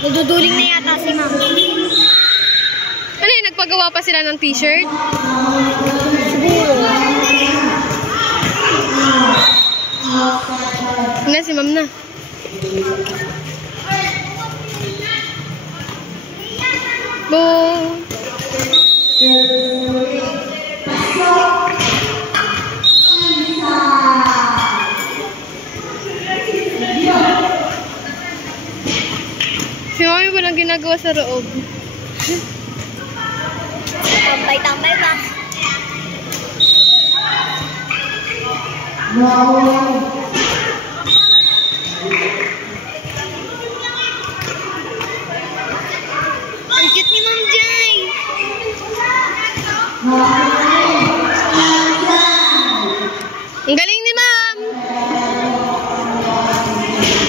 Naduduling na yata si ma'am. Ano yun? Nagpagawa pa sila ng t-shirt? Siguro. Na, si ma'am na. Boom! Si mami walang ginagawa sa loob. Tambay-tambay ba? Ang cute ni Ma'am Jai. Ang galing ni ma'am!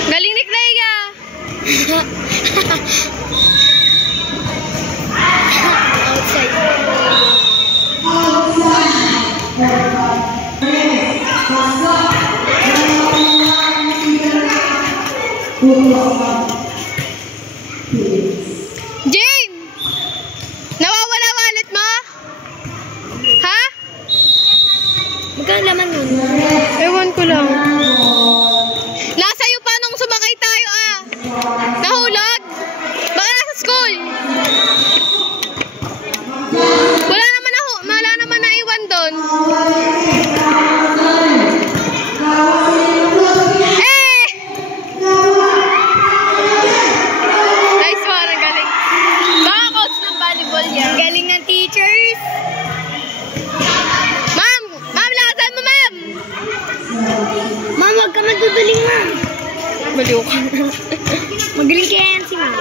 Galing ni Clea! Outside. Jane! Nawawala wallet mo? Ha? Magkano laman nun? Ewan ko lang. Nasa'yo pa nung sumakay tayo ah. Nahulog? Baka nasa school. Wala naman naiwan doon. Eh! Nice one, ang galing. Baka coach ng volleyball yan. Galing ng teachers. Ma'am! Ma'am, lakasan mo ma'am! Ma'am, huwag ka magduduling, ma'am. Baliw ka. Magaling kaya yan si ma'am.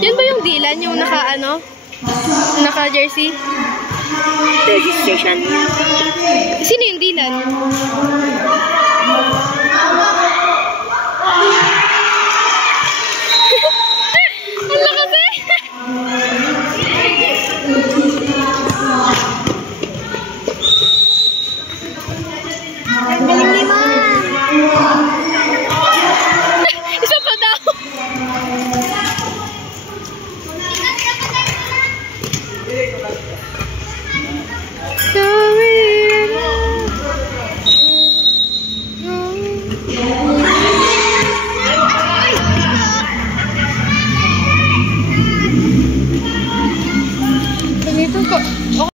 Yan ba yung Dylan? Yung naka ano? Naka jersey? Registration. Sino yung Dylan?